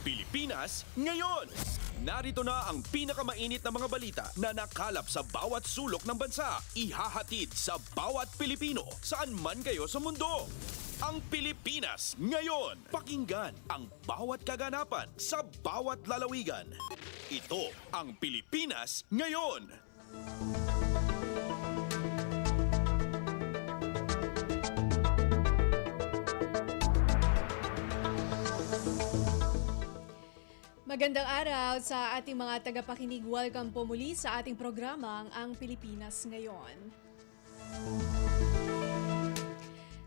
Pilipinas ngayon. Narito na ang pinakamainit na mga balita na nakalap sa bawat sulok ng bansa. Ihahatid sa bawat Pilipino saan man kayo sa mundo. Ang Pilipinas ngayon. Pakinggan ang bawat kaganapan sa bawat lalawigan. Ito ang Pilipinas ngayon. Magandang araw sa ating mga tagapakinig. Welcome po muli sa ating programang Ang Pilipinas Ngayon.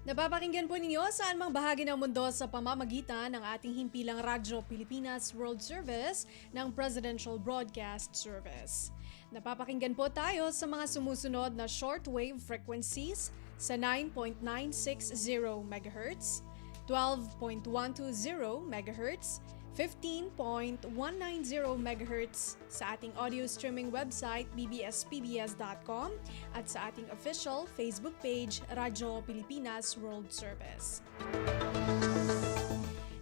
Napapakinggan po ninyo saan mang bahagi ng mundo sa pamamagitan ng ating himpilang Radyo Pilipinas World Service ng Presidential Broadcast Service. Napapakinggan po tayo sa mga sumusunod na shortwave frequencies sa 9.960 MHz, 12.120 MHz, 15.190 MHz sa ating audio streaming website bbspbs.com at sa ating official Facebook page Radyo Pilipinas World Service.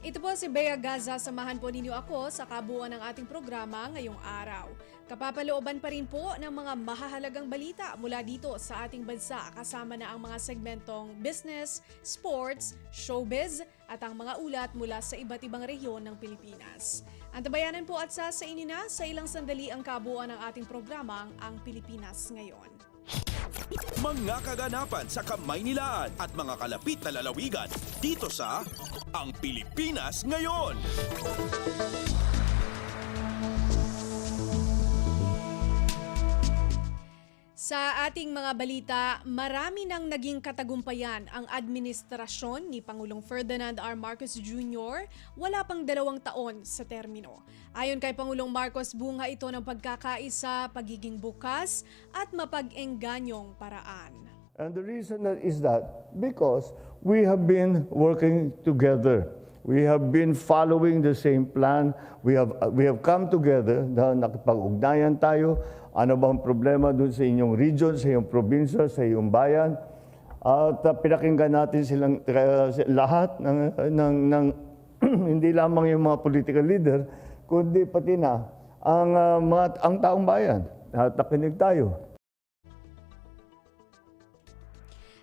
Ito po si Bea Gaza, samahan po ninyo ako sa kabuuan ng ating programa ngayong araw. Kapapalooban pa rin po ng mga mahahalagang balita mula dito sa ating bansa, kasama na ang mga segmentong business, sports, showbiz at ang mga ulat mula sa iba't ibang rehiyon ng Pilipinas. Antabayanan po at sasainin na sa ilang sandali ang kabuuan ng ating programang Ang Pilipinas Ngayon. Mga kaganapan sa Kamaynilaan at mga kalapit na lalawigan dito sa Ang Pilipinas Ngayon. Sa ating mga balita, marami nang naging katagumpayan ang administrasyon ni Pangulong Ferdinand R. Marcos Jr. wala pang 2 taon sa termino. Ayon kay Pangulong Marcos, bunga ito ng pagkakaisa, pagiging bukas at mapag-engganyong paraan. And the reason is that because we have been working together. We have been following the same plan. We have come together na nakipag-ugnayan tayo. Ano bang problema doon sa inyong region, sa iyong probinsya, sa iyong bayan? At pinakinggan natin silang lahat ng hindi lamang yung mga political leader, kundi pati na ang taong bayan. At nakinig tayo.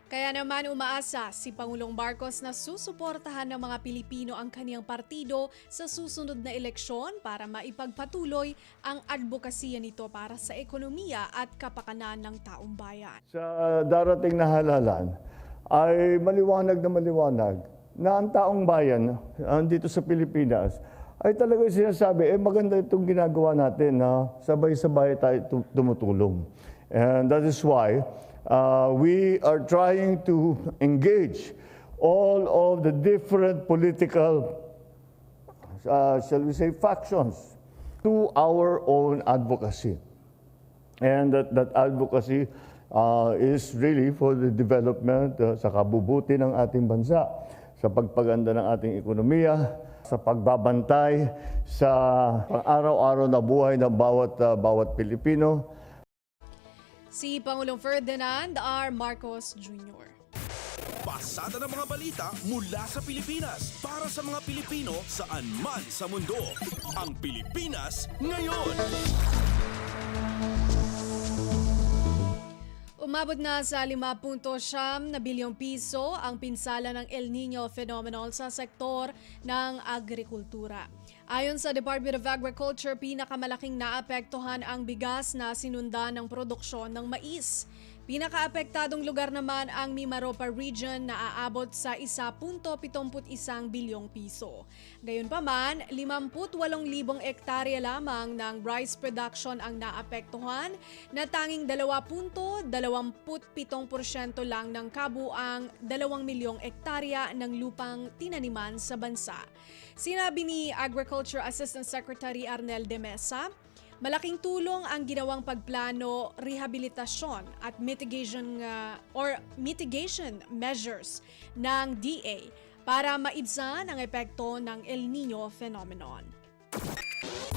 Kaya naman umaasa si Pangulong Marcos na susuportahan ng mga Pilipino ang kaniyang partido sa susunod na eleksyon para maipagpatuloy ang advokasya nito para sa ekonomiya at kapakanan ng taong bayan. Sa darating na halalan ay maliwanag na ang taong bayan dito sa Pilipinas ay talaga sinasabi, maganda itong ginagawa natin na sabay-sabay tayo tumutulong. And that is why we are trying to engage all of the different political, shall we say, factions to our own advocacy. And that advocacy is really for the development, sa kabubuti ng ating bansa, sa pagpaganda ng ating ekonomiya, sa pagbabantay sa pang-araw-araw na buhay ng bawat Pilipino. Si Pangulong Ferdinand R. Marcos Jr. Pasada ng mga balita mula sa Pilipinas para sa mga Pilipino saan man sa mundo. Ang Pilipinas Ngayon. Umabot na sa 5.7 na bilyong piso ang pinsala ng El Nino phenomenon sa sektor ng agrikultura. Ayon sa Department of Agriculture, pinakamalaking naapektuhan ang bigas na sinundan ng produksyon ng mais. Pinakaapektadong lugar naman ang Mimaropa Region na aabot sa 1.71 bilyong piso. Gayunpaman, 58,000 hektarya lamang ng rice production ang naapektuhan na tanging 2.27% lang ng kabuang 2 milyong hektarya ng lupang tinaniman sa bansa. Sinabi ni Agriculture Assistant Secretary Arnel de Mesa, malaking tulong ang ginawang pagplano, rehabilitasyon at mitigation measures ng DA para maibsan ang epekto ng El Nino phenomenon.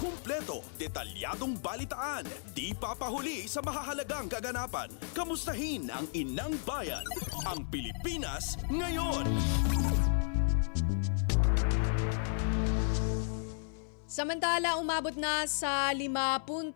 Kumpleto, detalyadong balitaan, di papahuli sa mahahalagang kaganapan. Kamustahin ang inang bayan, ang Pilipinas Ngayon. 9 na Samantala, umabot na sa 5.18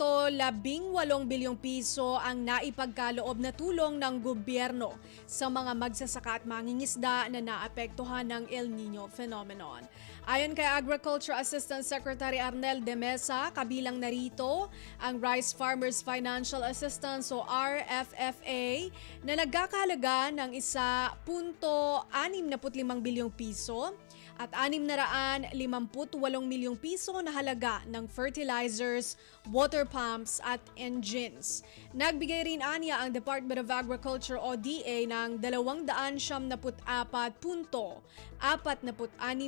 bilyong piso ang naipagkaloob na tulong ng gobyerno sa mga magsasaka at mangingisda na naapektuhan ng El Nino phenomenon. Ayon kay Agriculture Assistant Secretary Arnel de Mesa, kabilang narito ang Rice Farmers Financial Assistance o RFFA na nagkakahalaga ng 1.65 bilyong piso at 658 milyong piso na halaga ng fertilizers, water pumps at engines. Nagbigay rin aniya ang Department of Agriculture o DA ng 274.46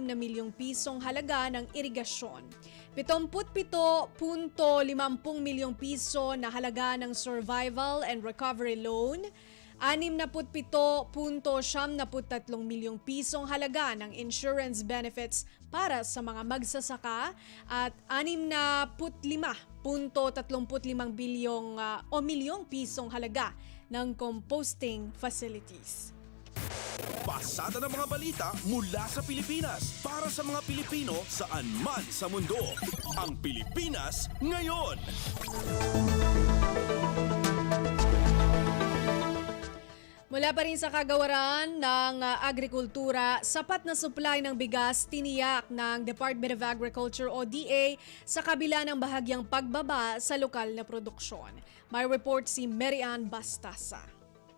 na milyong pisong halaga ng irigasyon. 77.50 milyong piso na halaga ng survival and recovery loan, 67.73 milyong pisong halaga ng insurance benefits para sa mga magsasaka at 65.35 milyong pisong halaga ng composting facilities. Pasada ng mga balita mula sa Pilipinas para sa mga Pilipino saan man sa mundo. Ang Pilipinas ngayon. Mula pa rin sa kagawaran ng agrikultura, sapat na supply ng bigas tiniyak ng Department of Agriculture o DA sa kabila ng bahagyang pagbaba sa lokal na produksyon. May report si Marian Bastasa.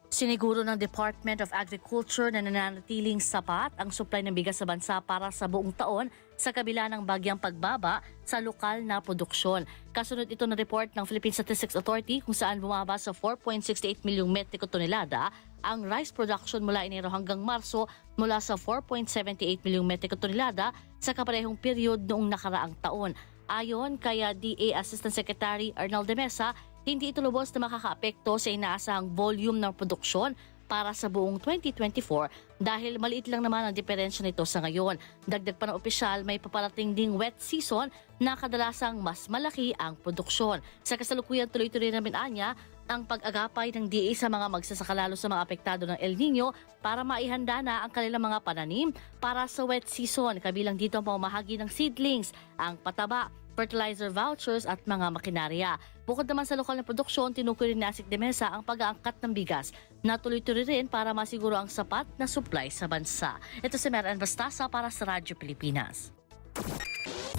Siniguro ng Department of Agriculture na nananatiling sapat ang supply ng bigas sa bansa para sa buong taon sa kabila ng bagyang pagbaba sa lokal na produksyon. Kasunod ito ng report ng Philippine Statistics Authority kung saan bumaba sa 4.68 milyong metriko tonelada ang rice production mula Enero hanggang Marso mula sa 4.78 milyong metriko tonelada sa kaparehong period noong nakaraang taon. Ayon kay DA Assistant Secretary Arnel de Mesa, hindi ito lubos na makakaapekto sa inaasahang volume ng produksyon para sa buong 2024 dahil maliit lang naman ang diferensya nito sa ngayon. Dagdag pa ng opisyal, may paparating ding wet season na kadalasang mas malaki ang produksyon. Sa kasalukuyan, tuloy-tuloy namin anya ang pag-agapay ng DA sa mga magsasaka lalo sa mga apektado ng El Nino para maihanda na ang kanilang mga pananim para sa wet season. Kabilang dito ang pamamahagi ng seedlings, ang pataba, fertilizer vouchers at mga makinarya. Bukod naman sa lokal na produksyon, tinukoy rin ni Asik de Mesa ang pag-aangkat ng bigas na tuloy-tuloy rin para masiguro ang sapat na supply sa bansa. Ito si Marian Bastasa para sa Radyo Pilipinas.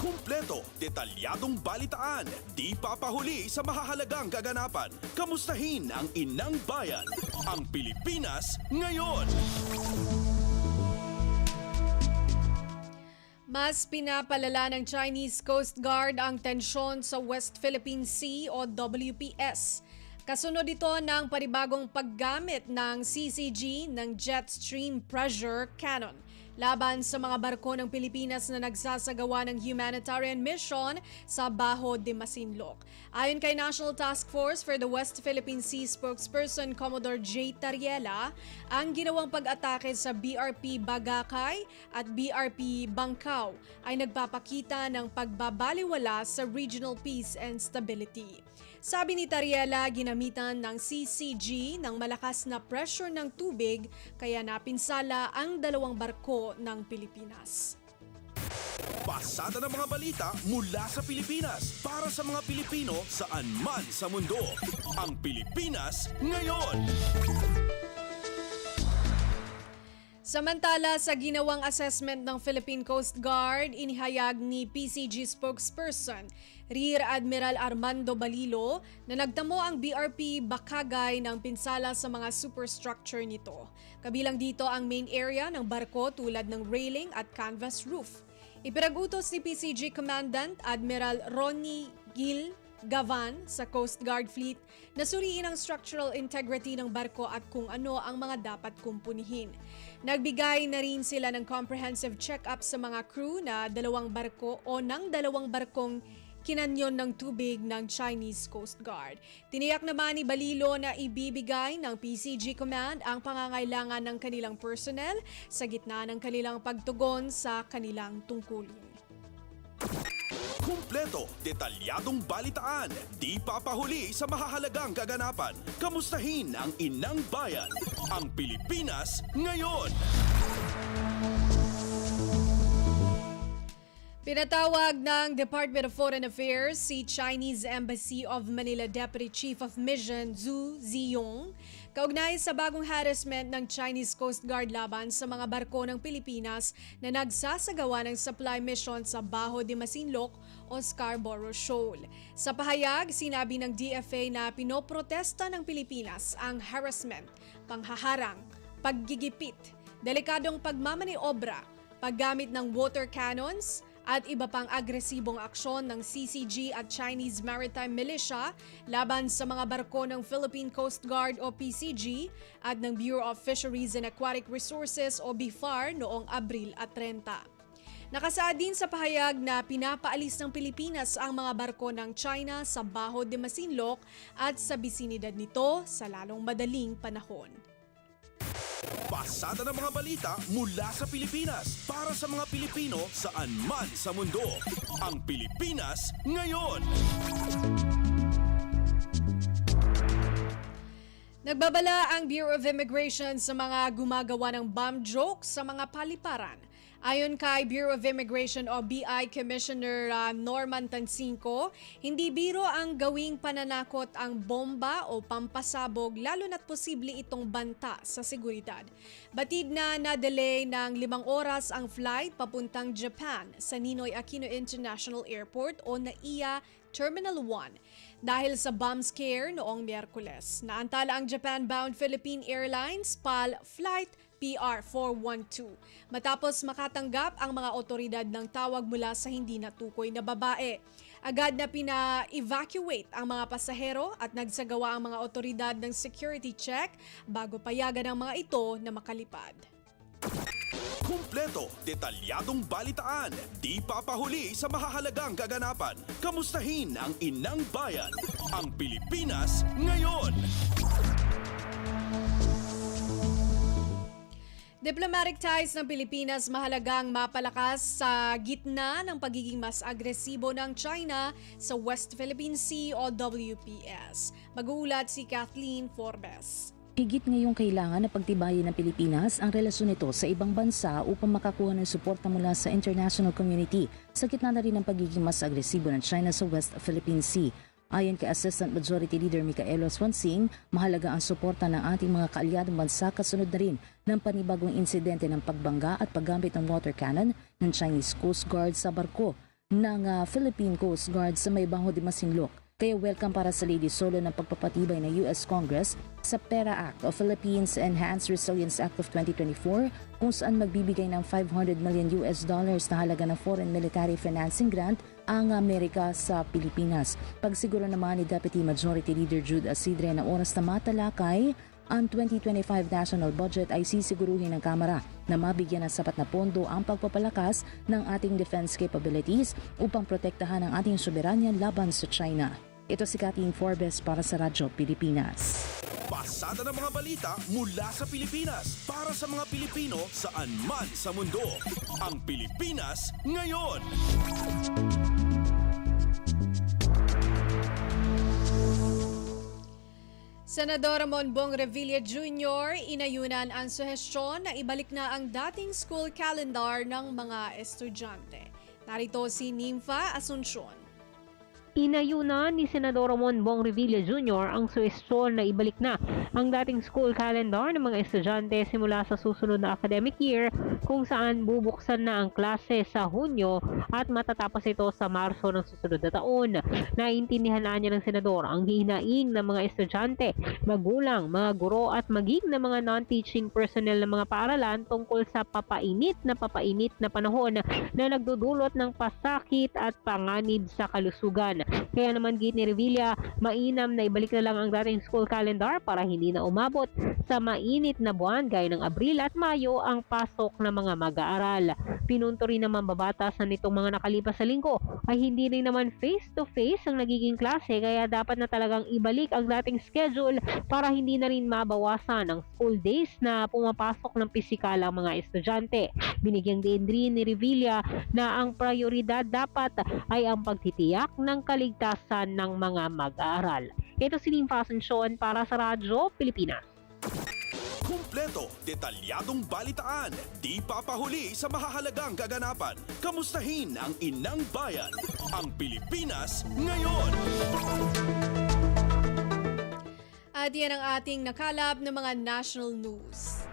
Kumpleto, detalyadong balitaan, di papahuli sa mahahalagang kaganapan. Kamustahin ang inang bayan, ang Pilipinas ngayon. Mas pinapalala ng Chinese Coast Guard ang tensyon sa West Philippine Sea o WPS. Kasunod ito ng panibagong paggamit ng CCG ng Jet Stream Pressure Cannon laban sa mga barko ng Pilipinas na nagsasagawa ng humanitarian mission sa Baho de Masinloc. Ayon kay National Task Force for the West Philippine Sea spokesperson Commodore J. Tariela, ang ginawang pag-atake sa BRP Bagakay at BRP Bangkao ay nagpapakita ng pagbabaliwala sa regional peace and stability. Sabi ni Tariela, ginamitan ng CCG ng malakas na pressure ng tubig kaya napinsala ang dalawang barko ng Pilipinas. Pasada ng mga balita mula sa Pilipinas para sa mga Pilipino saan man sa mundo. Ang Pilipinas ngayon. Samantala, sa ginawang assessment ng Philippine Coast Guard, inihayag ni PCG spokesperson Rear Admiral Armando Balilo na nagtamo ang BRP Bakagay ng pinsala sa mga superstructure nito. Kabilang dito ang main area ng barko tulad ng railing at canvas roof. Ipinag-utos ni PCG Commandant Admiral Ronnie Gil Gavan sa Coast Guard Fleet na suriin ang structural integrity ng barko at kung ano ang mga dapat kumpunihin. Nagbigay na rin sila ng comprehensive check-up sa mga crew na dalawang barko o ng dalawang barkong kinanyon ng tubig ng Chinese Coast Guard. Tiniyak naman ni Balilo na ibibigay ng PCG Command ang pangangailangan ng kanilang personnel sa gitna ng kanilang pagtugon sa kanilang tungkulin. Kumpleto, detalyadong balitaan, di papahuli sa mahahalagang kaganapan. Kamustahin ang inang bayan, ang Pilipinas ngayon. Pinatawag ng Department of Foreign Affairs si Chinese Embassy of Manila Deputy Chief of Mission Zhu Ziyong kaugnay sa bagong harassment ng Chinese Coast Guard laban sa mga barko ng Pilipinas na nagsasagawa ng supply mission sa Baho de Masinloc o Scarborough Shoal. Sa pahayag, sinabi ng DFA na pinoprotesta ng Pilipinas ang harassment, panghaharang, paggigipit, delikadong pagmamaniobra, paggamit ng water cannons, at iba pang agresibong aksyon ng CCG at Chinese Maritime Militia laban sa mga barko ng Philippine Coast Guard o PCG at ng Bureau of Fisheries and Aquatic Resources o BIFAR noong Abril at 30. Nakasaad din sa pahayag na pinapaalis ng Pilipinas ang mga barko ng China sa Baho de Masinloc at sa bisinidad nito sa lalong madaling panahon. Pasada ng mga balita mula sa Pilipinas para sa mga Pilipino saan man sa mundo. Ang Pilipinas ngayon. Nagbabala ang Bureau of Immigration sa mga gumagawa ng bomb jokes sa mga paliparan. Ayon kay Bureau of Immigration o BI Commissioner Norman Tansinco, hindi biro ang gawing pananakot ang bomba o pampasabog lalo na't posible itong banta sa seguridad. Batid na na-delay ng 5 oras ang flight papuntang Japan sa Ninoy Aquino International Airport o NAIA Terminal 1 dahil sa bomb scare noong Miyerkules. Naantala ang Japan-bound Philippine Airlines PAL Flight PR412 matapos makatanggap ang mga otoridad ng tawag mula sa hindi natukoy na babae. Agad na pina-evacuate ang mga pasahero at nagsagawa ang mga otoridad ng security check bago payagan ang mga ito na makalipad. Kumpleto, detalyadong balitaan, di papahuli sa mahahalagang kaganapan. Kamustahin ang inang bayan, ang Pilipinas ngayon. Diplomatic ties ng Pilipinas mahalagang mapalakas sa gitna ng pagiging mas agresibo ng China sa West Philippine Sea o WPS. Mag-uulat si Kathleen Forbes. Higit ngayong kailangan na pagtibayin ng Pilipinas ang relasyon nito sa ibang bansa upang makakuha ng suporta mula sa international community sa gitna na rin ng pagiging mas agresibo ng China sa West Philippine Sea. Ayon kay Assistant Majority Leader Micaelo Swansing, mahalaga ang suporta ng ating mga kaalyadong bansa kasunod na rin ng panibagong insidente ng pagbangga at paggamit ng water cannon ng Chinese Coast Guard sa barko ng Philippine Coast Guard sa may Baho de Masinloc. Kaya welcome para sa Lady Solo ng pagpapatibay ng US Congress sa PERA Act o Philippines Enhanced Resilience Act of 2024 kung saan magbibigay ng $500 million na halaga ng foreign military financing grant ang Amerika sa Pilipinas. Pagsiguro naman ni Deputy Majority Leader Jude Asidre na oras na matalakay ang 2025 national budget ay sisiguruhin ng Kamara na mabigyan ng sapat na pondo ang pagpapalakas ng ating defense capabilities upang protektahan ang ating soberanya laban sa China. Ito si Kathleen Forbes para sa Radyo Pilipinas. Pasada ng mga balita mula sa Pilipinas para sa mga Pilipino saan man sa mundo. Ang Pilipinas ngayon. Senador Monbong Revilla Jr. inayunan ang suhestyon na ibalik na ang dating school calendar ng mga estudyante. Narito si Nympha Asuncion. Inayunan ni Senador Monbong Revilla Jr. ang suhestyon na ibalik na ang dating school calendar ng mga estudyante simula sa susunod na academic year kung saan bubuksan na ang klase sa Hunyo at matatapos ito sa Marso ng susunod na taon. Naintindihan na niya ng Senador ang hinaing ng mga estudyante, magulang, mga guro at maging ng mga non-teaching personnel ng mga paaralan tungkol sa papainit na panahon na nagdudulot ng pasakit at panganib sa kalusugan. Kaya naman git ni Revilla, mainam na ibalik na lang ang dating school calendar para hindi na umabot sa mainit na buwan gaya ng Abril at Mayo ang pasok ng mga mag-aaral. Pinunto rin naman babatasan nitong mga nakalipas sa linggo ay hindi rin naman face-to-face ang nagiging klase kaya dapat na talagang ibalik ang dating schedule para hindi na rin mabawasan ang school days na pumapasok ng pisikal ang mga estudyante. Binigyang din ni Revilla na ang prioridad dapat ay ang pagtitiyak ng kaligtasan ng mga mag-aaral. Ito si Nympha Asuncion para sa Radyo Pilipinas. Kumpleto, detalyadong balitaan, di papahuli sa mahahalagang kaganapan. Kamustahin ang inang bayan, ang Pilipinas ngayon. At yan ang ating nakalap ng mga national news.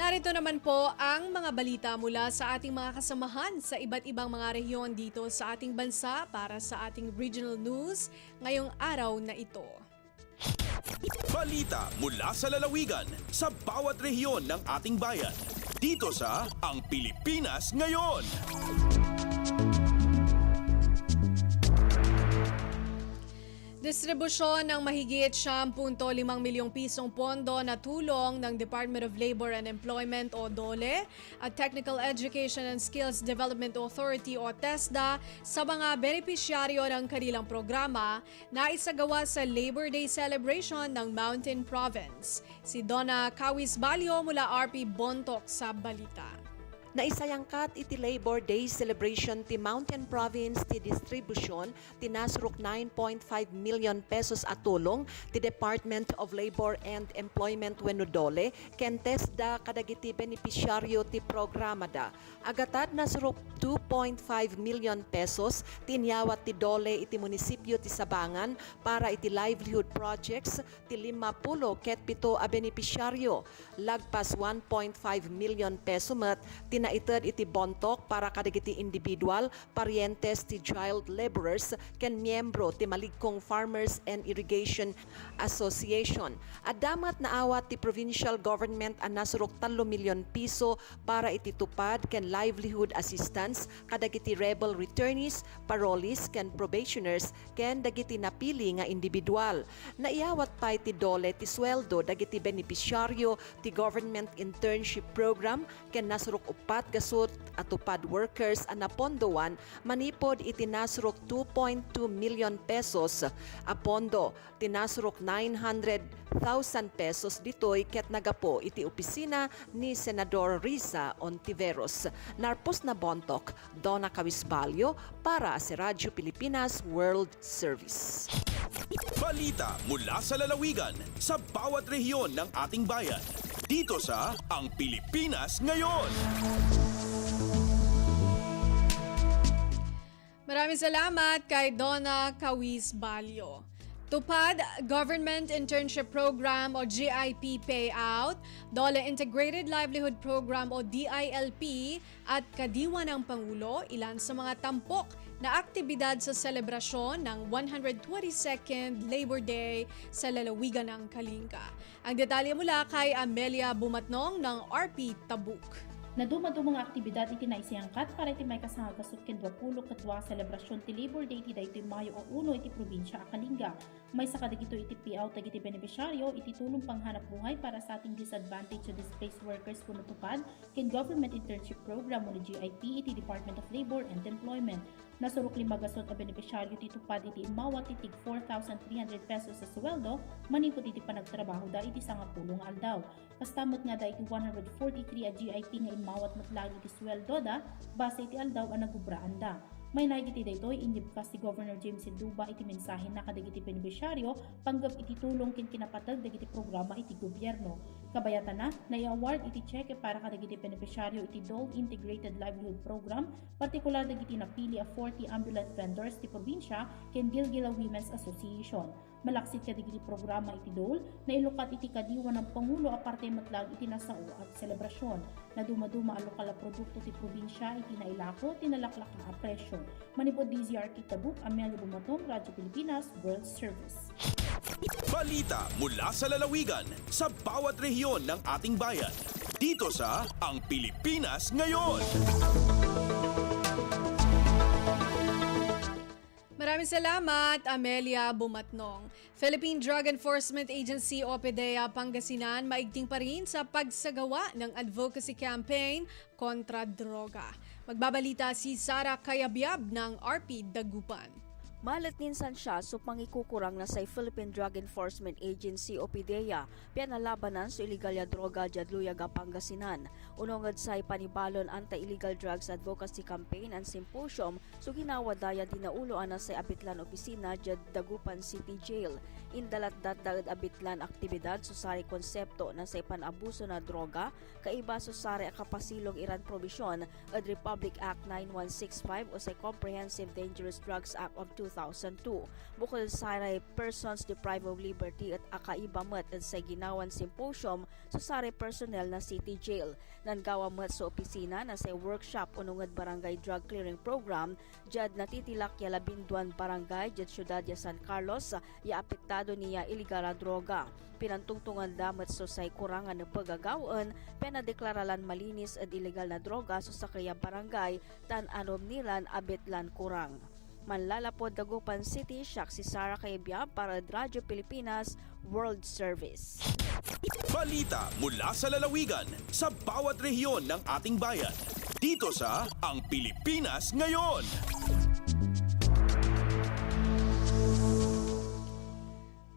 Narito naman po ang mga balita mula sa ating mga kasamahan sa iba't ibang mga rehiyon dito sa ating bansa para sa ating regional news ngayong araw na ito. Balita mula sa lalawigan sa bawat rehiyon ng ating bayan. Dito sa Ang Pilipinas Ngayon. Distribusyon ng mahigit 10.5 milyong pisong pondo na tulong ng Department of Labor and Employment o DOLE at Technical Education and Skills Development Authority o TESDA sa mga benepisyaryo ng kanilang programa na isagawa sa Labor Day celebration ng Mountain Province. Si Donna Kawis-Balyo mula RP Bontoc sa balita. Naisayangkat iti Labor Day celebration ti Mountain Province ti distribution ti nasruk 9.5 million pesos at tulong ti Department of Labor and Employment wenno DOLE ken TESDA kadagiti benepisyaryo ti programa da. Agatad nasruk 2.5 million pesos tinyawat ti DOLE iti munisipyo ti Sabangan para iti livelihood projects ti 50 ket 7 a benepisyaryo. Lagpas 1.5 million peso met tinaited iti Bontoc para kadagiti individual, parientes ti child laborers ken miyembro ti Maligkong Farmers and Irrigation Association. Adamat na awat ti provincial government ang nasruk 3 milyon piso para iti tupad ken livelihood assistance kadagiti rebel returnees, parolees ken probationers ken dagiti napili nga individual. Naiawat pa iti DOLE ti sweldo dagiti benepisyaryo ti government internship program ken nasruk upat gasut at tupad workers ang napondoan manipod iti nasruk 2.2 million pesos a pondo tinasruk 900,000 pesos ditoy ket nagapo iti opisina ni Senador Risa Ontiveros. Narpos na Bontoc, Donna Kawis-Balyo para sa Radyo Pilipinas World Service. Balita mula sa lalawigan sa bawat rehiyon ng ating bayan. Dito sa Ang Pilipinas Ngayon. Maraming salamat kay Donna Kawis-Balyo. Tupad Government Internship Program o GIP Payout, DOLE Integrated Livelihood Program o DILP at kadiwa ng Pangulo ilan sa mga tampok na aktibidad sa selebrasyon ng 122nd Labor Day sa lalawigan ng Kalinga. Ang detalye mula kay Amelia Bumatnong ng RP Tabuk. Naduma-dumang aktibidad iti naisiyangkat para iti may kasangagasot ken 20 katwa selebrasyon ti Labor Day ti daytoy Mayo o 1 iti probinsya a Kalinga. May sakadagito iti payout dagiti benepisyaryo iti tulong panghanap buhay para sa ating disadvantaged o displaced workers kuno tupad ken Government Internship Program o GIP iti Department of Labor and Employment. Nasurok 5 gasot a benepisyaryo ti tupad iti imawat iti 4,300 pesos sa sweldo manipod iti panagtrabaho da iti 10 aldaw. Kastamot nga da iti 143 a GIP nga imawat matlagi ti sweldo da base iti aldaw a nagubraan da. May naigiti daytoy inyibkas ti Governor James Duba iti mensahe na kadagiti benepisyaryo panggap iti tulong ken kinapatag dagiti programa iti gobyerno. Kabayatan na nai-award iti cheque para kadagiti benepisyaryo iti DOLE Integrated Livelihood Program, partikular dagiti napili a 40 ambulant vendors ti probinsya ken Gilgila Women's Association. Malaksit kadagiti programa iti DOLE na ilukat iti kadiwa ng Pangulo aparte matlag iti nasao at selebrasyon. Na dumaduma a lokal a produkto ti probinsya iti nailako tinalaklak a presyo. Manipod DZRT Tabuk, Amelia Bumatong, Radyo Pilipinas, World Service. Balita mula sa lalawigan sa bawat rehiyon ng ating bayan. Dito sa Ang Pilipinas Ngayon. Maraming salamat, Amelia Bumatnong. Philippine Drug Enforcement Agency o PDEA Pangasinan maigting pa rin sa pagsagawa ng advocacy campaign kontra droga. Magbabalita si Sara Kayabyab ng RP Dagupan. Malat ninsan siya so pangikukurang na sa Philippine Drug Enforcement Agency o PDEA, pinalabanan sa iligal ya droga jadluyaga Pangasinan. Unongad sa panibalon anti-illegal drugs advocacy campaign and symposium so ginawa daya dinauloan na sa abitlan opisina jud Dagupan City Jail. Indalat-dat abitlan aktibidad so sari konsepto na sa panabuso na droga kaiba so sari kapasilong iran provision ad Republic Act 9165 o sa Comprehensive Dangerous Drugs Act of 2002. Bukod sa persons deprived of liberty at akaiba met at sa ginawan symposium so sari personnel na City Jail. Nanggawa met sa opisina na sa workshop unungad barangay drug clearing program jad natitilak ya 12 barangay jad syudad ya San Carlos ya apektado niya iligal na droga. Pinantungtungan damat so say kurangan ng pagagawon penadeklaralan malinis at illegal na droga so sa kaya barangay tan-anom nilan abitlan kurang. Manlalapod Dagupan City, siyak si Sara Cayabyab para Radyo Pilipinas World Service. Balita mula sa lalawigan sa bawat rehiyon ng ating bayan. Dito sa Ang Pilipinas Ngayon.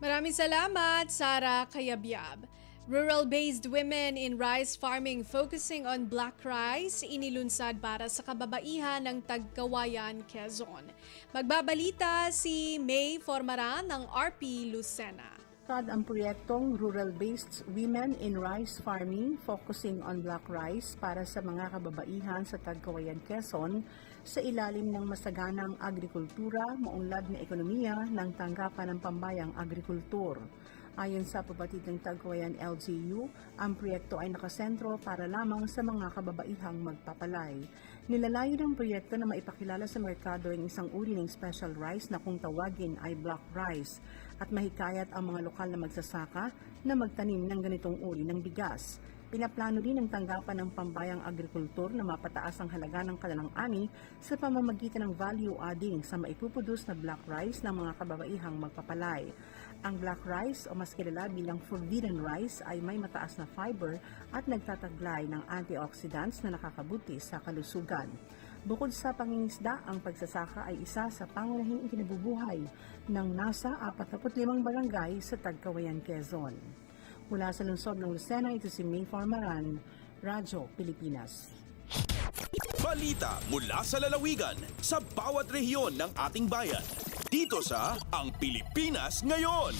Maraming salamat, Sara Cayabyab. Rural-based women in rice farming focusing on black rice inilunsad para sa kababaihan ng Tagkawayan, Quezon. Magbabalita si May Formaran ng RP Lucena. Ang proyektong Rural-Based Women in Rice Farming focusing on black rice para sa mga kababaihan sa Tagkawayan, Quezon sa ilalim ng masaganang agrikultura, maunlad na ekonomiya ng tanggapan ng pambayang agrikultur. Ayon sa pabatid ng Tagkawayan LGU, ang proyekto ay nakasentro para lamang sa mga kababaihang magpapalay. Nilalayo ng proyekto na maipakilala sa merkado ang isang uri ng special rice na kung tawagin ay black rice at mahikayat ang mga lokal na magsasaka na magtanim ng ganitong uri ng bigas. Pinaplano din ng tanggapan ng pambayang agrikultur na mapataas ang halaga ng kanilang ani sa pamamagitan ng value adding sa maipuproduce na black rice ng mga kababaihang magpapalay. Ang black rice o mas kilala bilang forbidden rice ay may mataas na fiber at nagtataglay ng antioxidants na nakakabuti sa kalusugan. Bukod sa pangingisda, ang pagsasaka ay isa sa pangunahing ikinabubuhay ng nasa 45 barangay sa Tagkawayan, Quezon. Mula sa lungsod ng Lucena, ito si May Formaran, Radyo Pilipinas. Balita mula sa lalawigan sa bawat rehiyon ng ating bayan. Dito sa Ang Pilipinas Ngayon.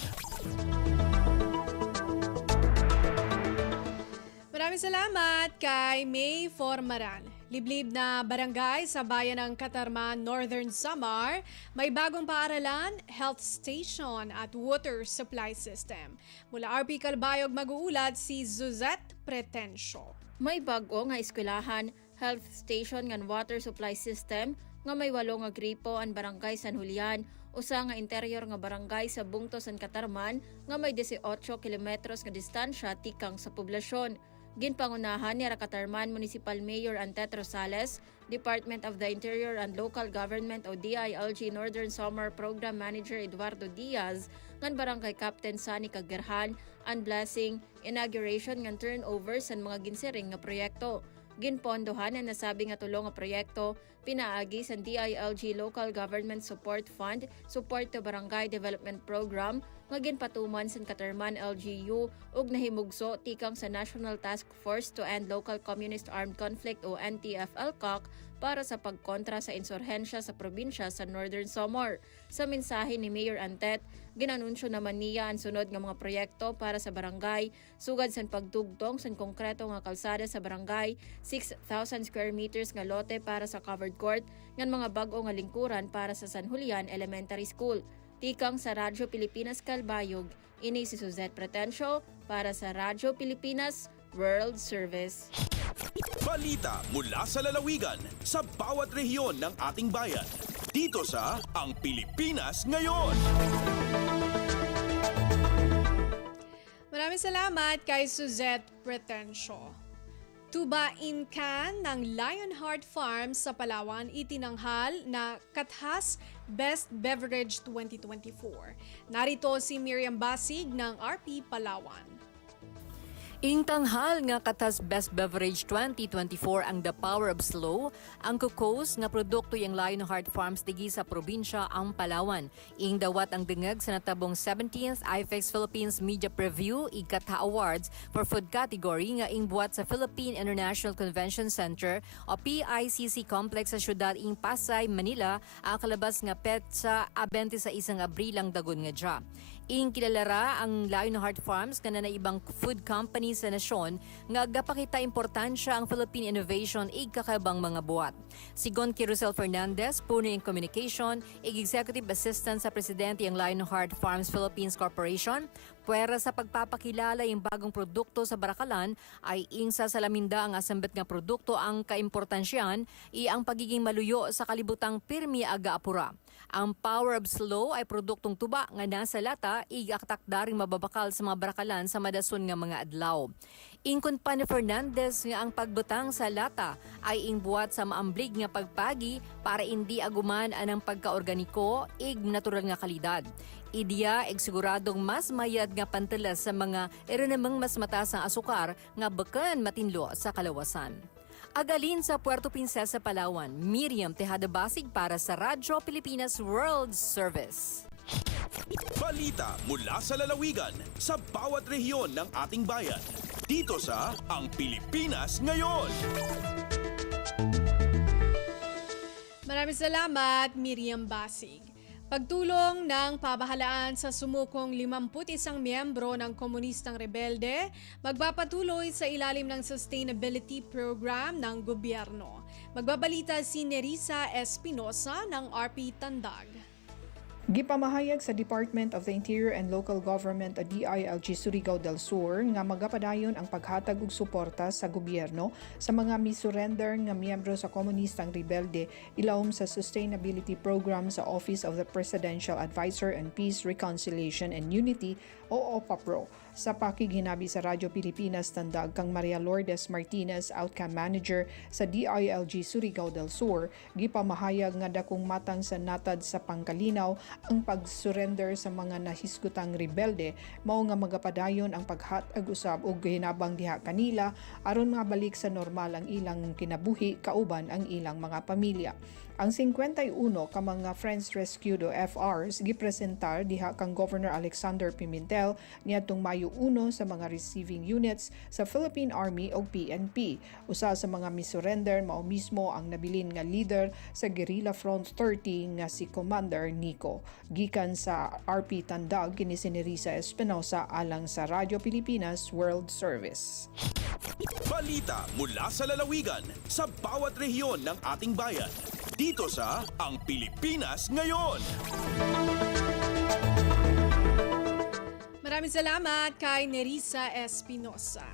Maraming salamat kay May Formaran. Liblib na barangay sa bayan ng Catarman, Northern Samar, may bagong paaralan, health station at water supply system. Mula RP Calbayog mag-uulat si Zuzette Pretensio. May bago nga eskwelahan, health station ngan water supply system nga may 8 nga gripo ang barangay San Julian, usa nga interior nga barangay sa bungto San Catarman nga may 18 kilometros nga distansya tikang sa poblasyon. Ginpangunahan ni Catarman Municipal Mayor Antet Rosales, Department of the Interior and Local Government o DILG Northern Samar Program Manager Eduardo Diaz, ngan Barangay Captain Sani Kagerhan, ang blessing, inauguration ngan turnover sa mga ginsiring nga proyekto. Ginpondohan ang nasabi nga tulong nga proyekto, pinaagi sa DILG Local Government Support Fund, Support to Barangay Development Program, nga ginpatuman sa Catarman LGU ug nahimugso tikang sa National Task Force to End Local Communist Armed Conflict o NTF-LCOC para sa pagkontra sa insurhensya sa probinsya sa Northern Samar. Sa mensahe ni Mayor Antet, ginanunsyo naman niya ang sunod nga mga proyekto para sa barangay, sugad sa pagdugtong sa konkreto nga kalsada sa barangay, 6,000 square meters nga lote para sa covered court, ngan mga bag-o nga lingkuran para sa San Julian Elementary School. Tikang sa Radyo Pilipinas Calbayog, ini si Suzette Pretensio para sa Radyo Pilipinas World Service. Balita mula sa lalawigan sa bawat rehiyon ng ating bayan. Dito sa Ang Pilipinas Ngayon. Maraming salamat kay Suzette Pretensio. Tubain ka ng Lionheart Farms sa Palawan itinanghal na Kathas Best Beverage 2024. Narito si Miriam Basig ng RP Palawan. Ing tanghal nga katas Best Beverage 2024 ang The Power of Slow, ang kukos nga produkto yung Lionheart Farms digi sa probinsya ang Palawan. Ing dawat ang dingag sa natabong 17th IFEX Philippines Media Preview Ikata Awards for Food category nga ing buwat sa Philippine International Convention Center o PICC Complex sa syudad ing Pasay, Manila, ang kalabas nga petsa 26 Abril ang dagon nga dya. Ing kilalara ang Lionheart Farms nga na ibang food company sa nasyon nga gapakita importansya ang Philippine innovation ig kakaibang mga buhat. Sigon kay Rosel Fernandez, puno in communication, ig executive assistant sa presidente ng Lionheart Farms Philippines Corporation, puwera sa pagpapakilala yung bagong produkto sa Baracalan ay ing sa salaminda ang asambet nga produkto ang kaimportansyan ang pagiging maluyo sa kalibutang pirmi aga apura. Ang Power of Slow ay produktong tuba nga nasa lata igaktak daring mababakal sa mga Baracalan sa madason nga mga adlaw. Ingkon pa ni Fernandez nga ang pagbutang sa lata ay ingbuat sa maamblig nga pagpagi para hindi aguman anang pagkaorganiko ig natural nga kalidad. Idea siguradong mas mayad nga pantelas sa mga namang mas mataas ang asukar nga bakan matinlo sa kalawasan. Agalin sa Puerto Princesa, Palawan, Miriam Tejada Basig para sa Radyo Pilipinas World Service. Balita mula sa lalawigan sa bawat rehiyon ng ating bayan. Dito sa Ang Pilipinas Ngayon. Maraming salamat, Miriam Basig. Pagtulong ng pabahalaan sa sumukong 51 miyembro ng Komunistang Rebelde, magpapatuloy sa ilalim ng Sustainability Program ng gobyerno. Magbabalita si Nerissa Espinosa ng RP Tandag. Gipamahayag sa Department of the Interior and Local Government o DILG Surigao del Sur nga magapadayon ang paghatag og suporta sa gobyerno sa mga misurrender nga miyembro sa Komunistang Rebelde ilawom sa Sustainability Program sa Office of the Presidential Advisor on Peace, Reconciliation and Unity o OPAPRO. Sa pakiginabi sa Radyo Pilipinas Tandag kang Maria Lourdes Martinez, Outcome Manager sa DILG Surigao del Sur, gipamahayag nga dakong matang sa natad sa pangkalinaw ang pag-surrender sa mga nahisgutang rebelde mao nga magapadayon ang paghatag usab og hinabang diha kanila aron mabalik sa normal ang ilang kinabuhi kauban ang ilang mga pamilya. Ang 51 ka mga Friends Rescued o FRs gipresentar diha kang Governor Alexander Pimentel niadtong Mayo 1 sa mga receiving units sa Philippine Army o PNP. Usa sa mga misurrender mao mismo ang nabilin nga leader sa Guerrilla Front 30 nga si Commander Nico. Gikan sa RP Tandag kini si Nerissa Espinosa alang sa Radyo Pilipinas World Service. Balita mula sa lalawigan sa bawat rehiyon ng ating bayan. Dito sa Ang Pilipinas Ngayon. Maraming salamat kay Nerissa Espinosa.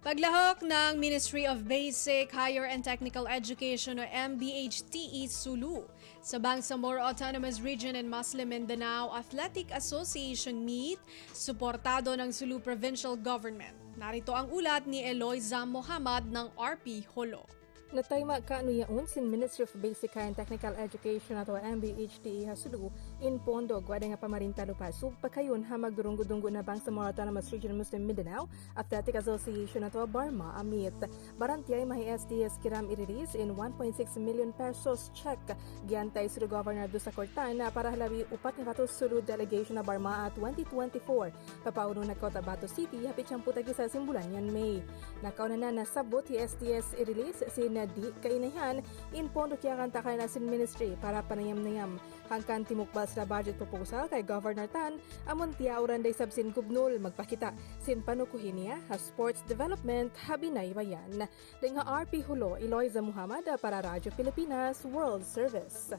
Paglahok ng Ministry of Basic, Higher and Technical Education o MBHTE Sulu sa Bangsamoro Autonomous Region and Muslim Mindanao Athletic Association Meet, suportado ng Sulu Provincial Government. Narito ang ulat ni Eloisa Mohamad ng RP Holo. Natayma kaanuyaon sin Ministry of Basic and Technical Education ato MBHTE Sulu in pondo gwada nga pamarintalo pasug pakayon ha magdurunggo-dunggo na Bangsamoro Autonomous Region Muslim Mindanao Athletic Association ato Barma Amit. Barantiyay mahi SDS kiram i-release in 1.6 million pesos check giantay Sulu Governor Dusa Cortana para halabi upat nga katos Sulu delegation na Barma at 2024 papauno na Cotabato City hapit siyang putagi sa simbulan yan May. Nakauna na nasabot hi SDS i-release sin na di kainahan in pondo kaya kantakay na sin ministry para panayam-nayam hangkan timukbal sa budget proposal kay Governor Tan amon tiyauran day sabsin kubnul magpakita sin panukuhin niya ha sports development habinay bayan. Dengan RP Hulo, Eloisa Muhammad para Radyo Pilipinas World Service.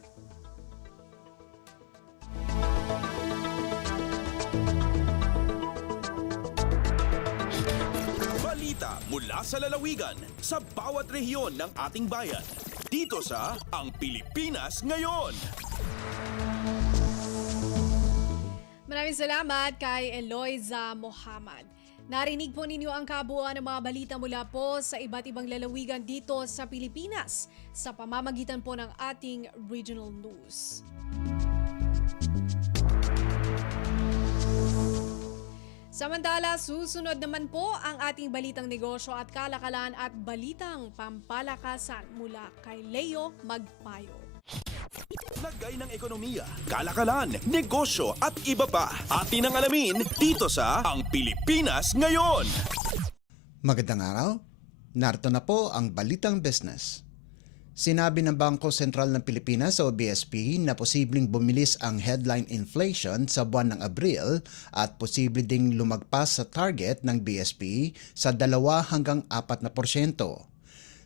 Balita mula sa lalawigan sa bawat rehiyon ng ating bayan. Dito sa Ang Pilipinas Ngayon. Maraming salamat kay Eloisa Mohamad. Narinig po ninyo ang kabuuan ng mga balita mula po sa iba't ibang lalawigan dito sa Pilipinas sa pamamagitan po ng ating regional news. Samantala, susunod naman po ang ating balitang negosyo at kalakalan at balitang pampalakasan mula kay Leo Magpayo. Lagay ng ekonomiya, kalakalan, negosyo at iba pa. Atin ang alamin dito sa Ang Pilipinas Ngayon. Magandang araw. Narito na po ang Balitang Business. Sinabi ng Bangko Sentral ng Pilipinas o BSP na posibleng bumilis ang headline inflation sa buwan ng Abril at posible ding lumagpas sa target ng BSP sa 2 hanggang 4%.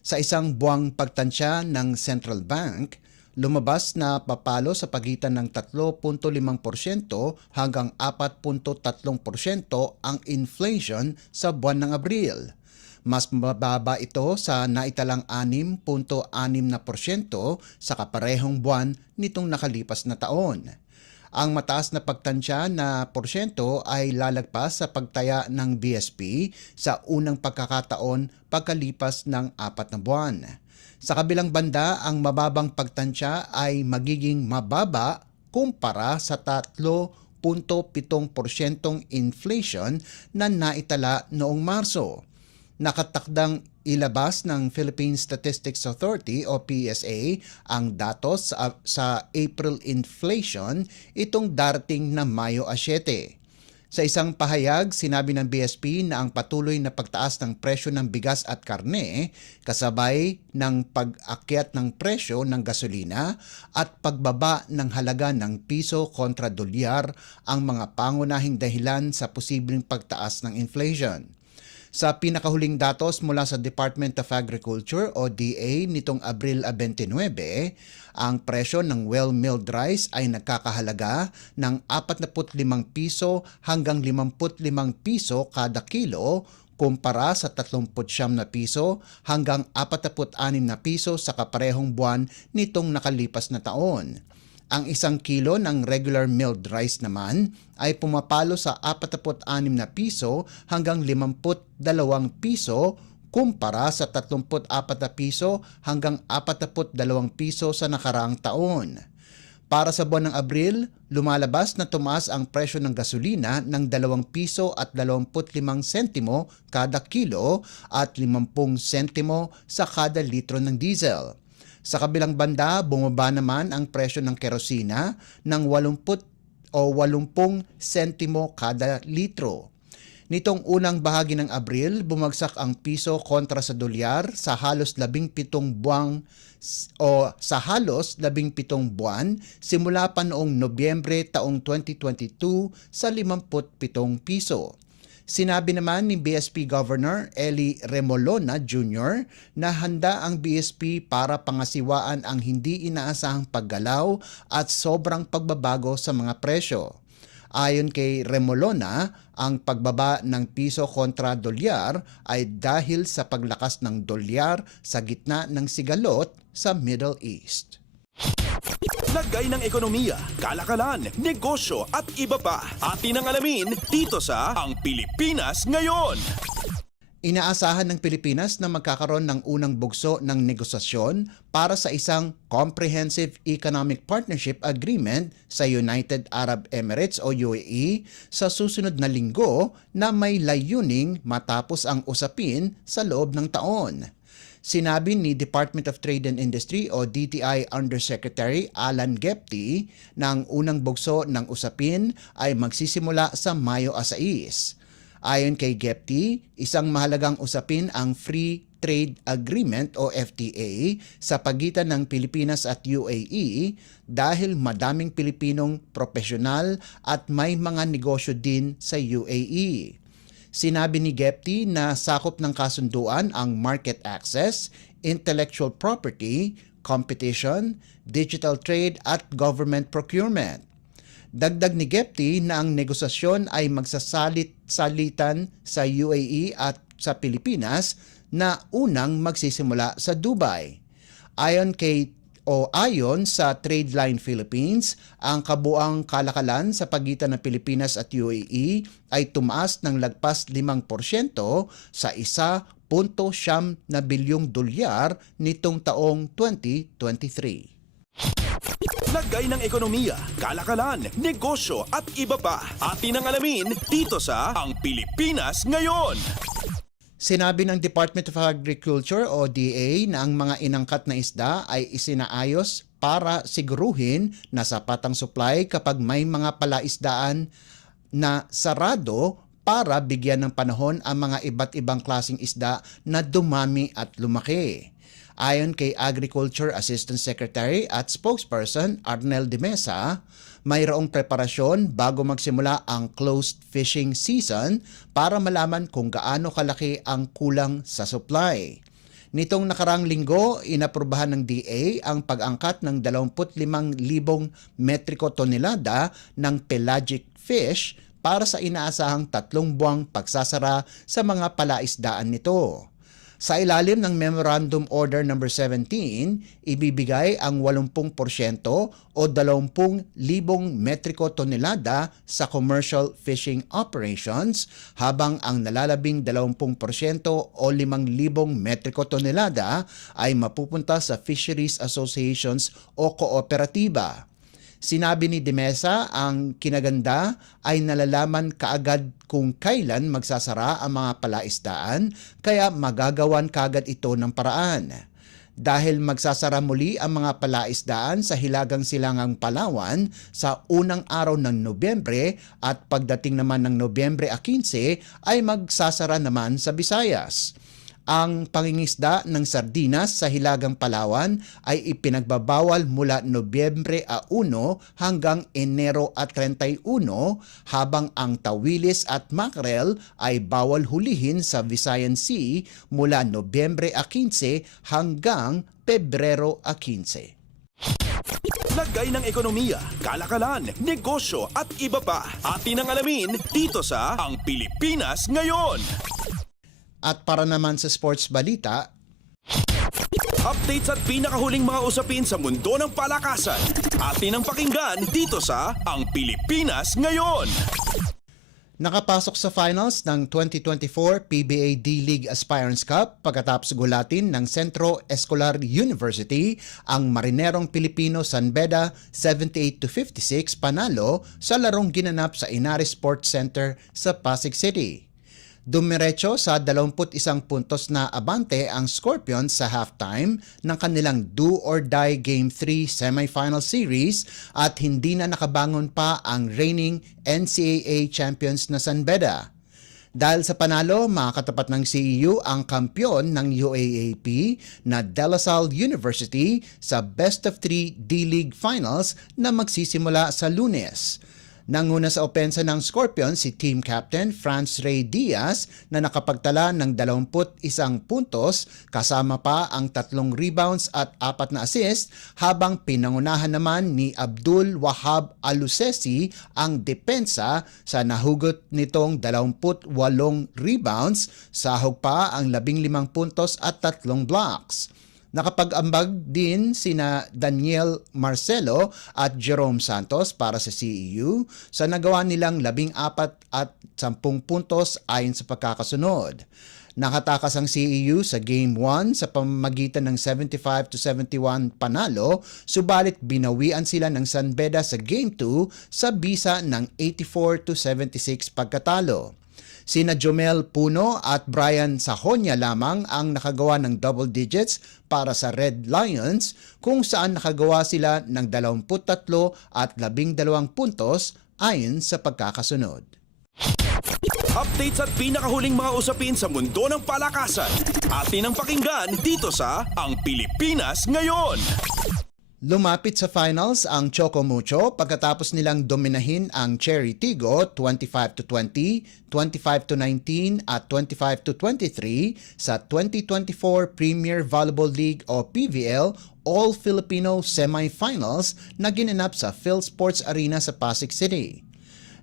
Sa isang buwang pagtansya ng Central Bank, lumabas na papalo sa pagitan ng 3.5% hanggang 4.3% ang inflation sa buwan ng Abril. Mas mababa ito sa naitalang 6.6% sa kaparehong buwan nitong nakalipas na taon. Ang mataas na pagtansya na porsyento ay lalagpas sa pagtaya ng BSP sa unang pagkakataon pagkalipas ng 4 na buwan. Sa kabilang banda, ang mababang pagtansya ay magiging mababa kumpara sa 3.7% inflation na naitala noong Marso. Nakatakdang ilabas ng Philippine Statistics Authority o PSA ang datos sa April inflation itong darating na Mayo 7. Sa isang pahayag, sinabi ng BSP na ang patuloy na pagtaas ng presyo ng bigas at karne kasabay ng pag-akyat ng presyo ng gasolina at pagbaba ng halaga ng piso kontra dolyar ang mga pangunahing dahilan sa posibleng pagtaas ng inflation. Sa pinakahuling datos mula sa Department of Agriculture o DA nitong Abril 29, ang presyo ng well-milled rice ay nagkakahalaga ng 45 piso hanggang 55 piso kada kilo kumpara sa 39 na piso hanggang 46 na piso sa kaparehong buwan nitong nakalipas na taon. Ang 1 kilo ng regular milled rice naman ay pumapalo sa 46 na piso hanggang 52 piso kumpara sa 34 na piso hanggang 42 piso sa nakaraang taon. Para sa buwan ng Abril, lumalabas na tumaas ang presyo ng gasolina ng 2 piso at 25 sentimo kada kilo at 50 sentimo sa kada litro ng diesel. Sa kabilang banda, bumaba naman ang presyo ng kerosina ng 80 sentimo kada litro. Nitong unang bahagi ng Abril, bumagsak ang piso kontra sa dolyar sa halos 17 buwan simula pa noong Nobyembre taong 2022 sa 57 piso. Sinabi naman ni BSP Governor Eli Remolona Jr. na handa ang BSP para pangasiwaan ang hindi inaasahang paggalaw at sobrang pagbabago sa mga presyo. Ayon kay Remolona, ang pagbaba ng piso kontra dolyar ay dahil sa paglakas ng dolyar sa gitna ng sigalot sa Middle East. Lagay ng ekonomiya, kalakalan, negosyo at iba pa. Atin ang alamin dito sa Ang Pilipinas Ngayon. Inaasahan ng Pilipinas na magkakaroon ng unang bugso ng negosasyon para sa isang Comprehensive Economic Partnership Agreement sa United Arab Emirates o UAE sa susunod na linggo na may layuning matapos ang usapin sa loob ng taon. Sinabi ni Department of Trade and Industry o DTI Undersecretary Alan Gepti na ang unang bugso ng usapin ay magsisimula sa Mayo 6. Ayon kay Gepti, isang mahalagang usapin ang Free Trade Agreement o FTA sa pagitan ng Pilipinas at UAE dahil madaming Pilipinong profesional at may mga negosyo din sa UAE. Sinabi ni Gepti na sakop ng kasunduan ang market access, intellectual property, competition, digital trade at government procurement. Dagdag ni Gepti na ang negosasyon ay magsasalit-salitan sa UAE at sa Pilipinas na unang magsisimula sa Dubai. Ayon sa Tradeline Philippines, ang kabuang kalakalan sa pagitan ng Pilipinas at UAE ay tumaas ng lagpas 5% sa 1.9 bilyong dolyar nitong taong 2023. Lagay ng ekonomiya, kalakalan, negosyo at iba pa. Atin ang alamin dito sa Ang Pilipinas Ngayon. Sinabi ng Department of Agriculture o DA na ang mga inangkat na isda ay isinaayos para siguruhin na sapat ang supply kapag may mga palaisdaan na sarado para bigyan ng panahon ang mga iba't ibang klaseng isda na dumami at lumaki. Ayon kay Agriculture Assistant Secretary at Spokesperson Arnel de Mesa, mayroong preparasyon bago magsimula ang closed fishing season para malaman kung gaano kalaki ang kulang sa supply. Nitong nakarang linggo, inaprubahan ng DA ang pag-angkat ng 25,000 metriko tonelada ng pelagic fish para sa inaasahang 3 buwang pagsasara sa mga palaisdaan nito. Sa ilalim ng Memorandum Order No. 17, ibibigay ang 80% o 20,000 metriko tonelada sa commercial fishing operations habang ang nalalabing 20% o 5,000 metriko tonelada ay mapupunta sa fisheries associations o kooperatiba. Sinabi ni De Mesa ang kinaganda ay nalalaman kaagad kung kailan magsasara ang mga palaisdaan kaya magagawan kaagad ito ng paraan. Dahil magsasara muli ang mga palaisdaan sa Hilagang Silangang Palawan sa unang araw ng Nobyembre at pagdating naman ng Nobyembre 15 ay magsasara naman sa Visayas. Ang pangingisda ng sardinas sa Hilagang Palawan ay ipinagbabawal mula Nobyembre 1 hanggang Enero 31 habang ang tawilis at makrel ay bawal hulihin sa Visayan Sea mula Nobyembre 15 hanggang Pebrero 15. Lagay ng ekonomiya, kalakalan, negosyo at iba pa. Atin ang alamin dito sa Ang Pilipinas Ngayon. At para naman sa sports balita, updates at pinakahuling mga usapin sa mundo ng palakasan. Atin ang pakinggan dito sa Ang Pilipinas Ngayon. nakapasok sa finals ng 2024 PBA D-League Aspirants Cup pagkatapos gulatin ng Centro Escolar University ang Marinerong Pilipino San Beda 78-56 panalo sa larong ginanap sa Inaris Sports Center sa Pasig City. Dumiretso sa 21 puntos na abante ang Scorpions sa halftime ng kanilang do-or-die Game 3 semifinal series at hindi na nakabangon pa ang reigning NCAA champions na San Beda. Dahil sa panalo, makakatapat ng CEU ang kampyon ng UAAP na De La Salle University sa Best of 3 D-League Finals na magsisimula sa Lunes. Nanguna sa opensa ng Scorpions si team captain Franz Ray Diaz na nakapagtala ng 21 puntos kasama pa ang 3 rebounds at 4 na assist habang pinangunahan naman ni Abdul Wahab Alusesi ang depensa sa nahugot nitong 28 rebounds, sahog pa ang 15 puntos at 3 blocks. Nakapag-ambag din sina Daniel Marcelo at Jerome Santos para sa CEU sa nagawa nilang 14 at 10 puntos ayon sa pagkakasunod. Nakatakas ang CEU sa Game 1 sa pamamagitan ng 75-71 panalo, subalit binawian sila ng San Beda sa Game 2 sa bisa ng 84-76 pagkatalo. Sina Jomel Puno at Brian Sahonia lamang ang nakagawa ng double digits para sa Red Lions kung saan nakagawa sila ng 23 at 12 puntos ayon sa pagkakasunod. Updates at pinakahuling mga usapin sa mundo ng palakasan. Atin ang pakinggan dito sa Ang Pilipinas Ngayon. Lumapit sa finals ang Choco Mucho pagkatapos nilang dominahin ang Cherry Tigo 25-20, 25-19 at 25-23 sa 2024 Premier Volleyball League o PVL All-Filipino Semifinals na ginanap sa PhilSports Arena sa Pasig City.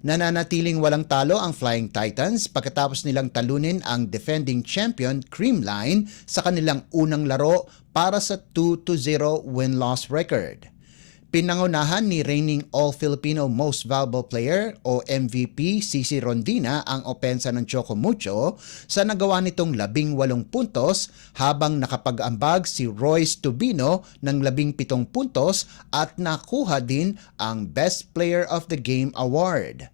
Nananatiling walang talo ang Flying Titans pagkatapos nilang talunin ang defending champion Creamline sa kanilang unang laro para sa 2-0 win-loss record. Pinangunahan ni reigning All-Filipino Most Valuable Player o MVP Cici Rondina ang opensa ng Choco Mucho sa nagawa nitong 18 puntos habang nakapag-ambag si Royce Tubino ng 17 puntos at nakuha din ang Best Player of the Game Award.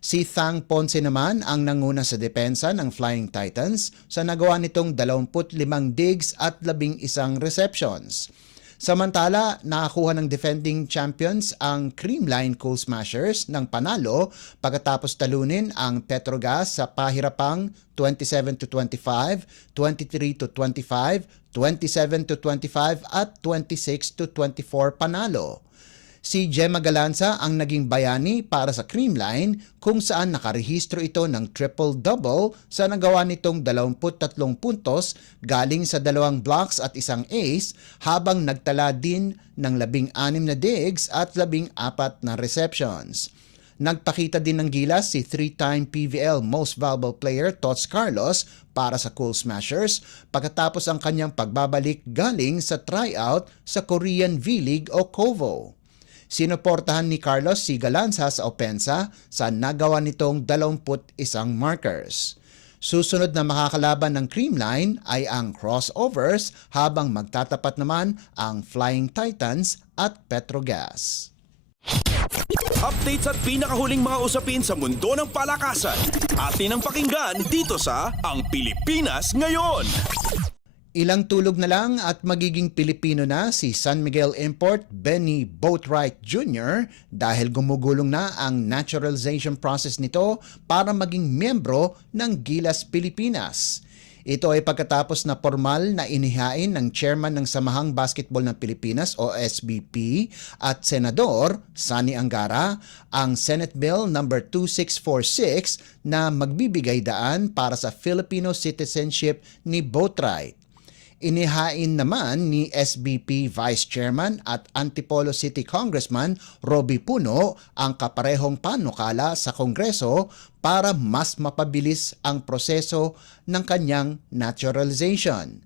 Si Thang Ponce naman ang nanguna sa depensa ng Flying Titans sa nagawa nitong 25 digs at 11 receptions. Samantala, nakakuha ng defending champions ang Creamline Coal Smashers ng panalo pagkatapos talunin ang Petrogas sa pahirapang 27-25, 23-25, 27-25 at 26-24 panalo. Si Gemma Galanza ang naging bayani para sa Creamline kung saan nakarehistro ito ng triple-double sa nagawa nitong 23 puntos galing sa 2 blocks at 1 ace habang nagtala din ng 16 na digs at 14 na receptions. Nagpakita din ng gilas si 3-time PVL Most Valuable Player Tots Carlos para sa Coal Smashers pagkatapos ang kanyang pagbabalik galing sa tryout sa Korean V-League o KOVO. Sinuportahan ni Carlos si Galanza sa opensa sa nagawa nitong 21 markers. Susunod na makakalaban ng Creamline ay ang Crossovers habang magtatapat naman ang Flying Titans at Petrogas. Updates at pinakahuling mga usapin sa mundo ng palakasan. Atin ang pakinggan dito sa Ang Pilipinas Ngayon. Ilang tulog na lang at magiging Pilipino na si San Miguel import Benny Boatwright Jr. dahil gumugulong na ang naturalization process nito para maging miyembro ng Gilas Pilipinas. Ito ay pagkatapos na formal na inihain ng chairman ng Samahang Basketball ng Pilipinas o SBP at Senador Sani Angara ang Senate Bill No. 2646 na magbibigay daan para sa Filipino citizenship ni Boatwright. Inihain naman ni SBP Vice Chairman at Antipolo City Congressman Robby Puno ang kaparehong panukala sa Kongreso para mas mapabilis ang proseso ng kanyang naturalization.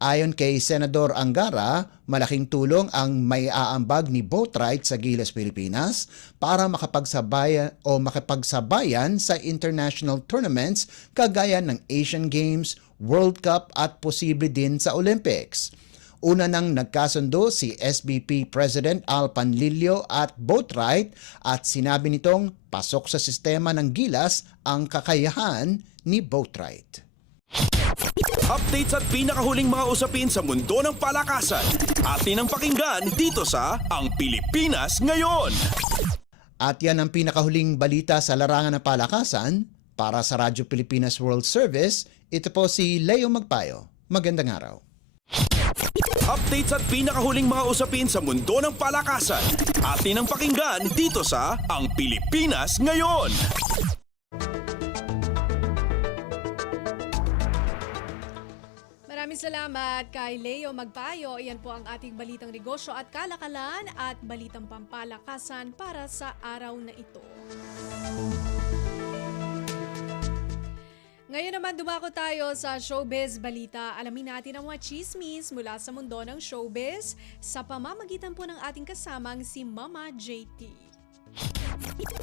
Ayon kay Senador Angara, malaking tulong ang may aambag ni Boatwright sa Gilas Pilipinas para makapagsabayan sa international tournaments kagaya ng Asian Games, World Cup at posible din sa Olympics. Una nang nagkasundo si SBP President Al Panlilio at Boatwright at sinabi nitong pasok sa sistema ng Gilas ang kakayahan ni Boatwright. Updates at pinakahuling mga usapin sa mundo ng palakasan. Atin ang pakinggan dito sa Ang Pilipinas Ngayon. At yan ang pinakahuling balita sa larangan ng palakasan. Para sa Radyo Pilipinas World Service, ito po si Leo Magpayo. Magandang araw. Updates at pinakahuling mga usapin sa mundo ng palakasan. Atin ang pakinggan dito sa Ang Pilipinas Ngayon. Maraming salamat kay Leo Magpayo. Iyan po ang ating balitang negosyo at kalakalan at balitang pampalakasan para sa araw na ito. Ngayon naman dumako tayo sa showbiz balita. Alamin natin ang mga chismis mula sa mundo ng showbiz sa pamamagitan po ng ating kasamang si Mama JT.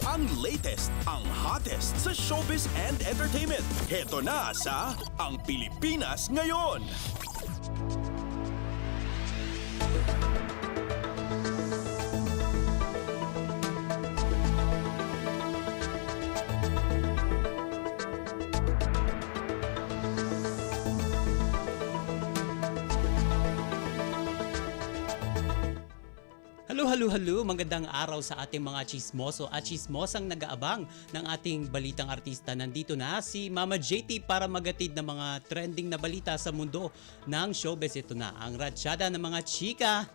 Ang latest, ang hottest sa showbiz and entertainment. Heto na sa Ang Pilipinas Ngayon. Hello, magandang araw sa ating mga chismoso at chismosang nag-aabang ng ating balitang artista. Nandito na si Mama JT para magatid ng mga trending na balita sa mundo ng showbiz. Ito na ang ratsyada ng mga chika.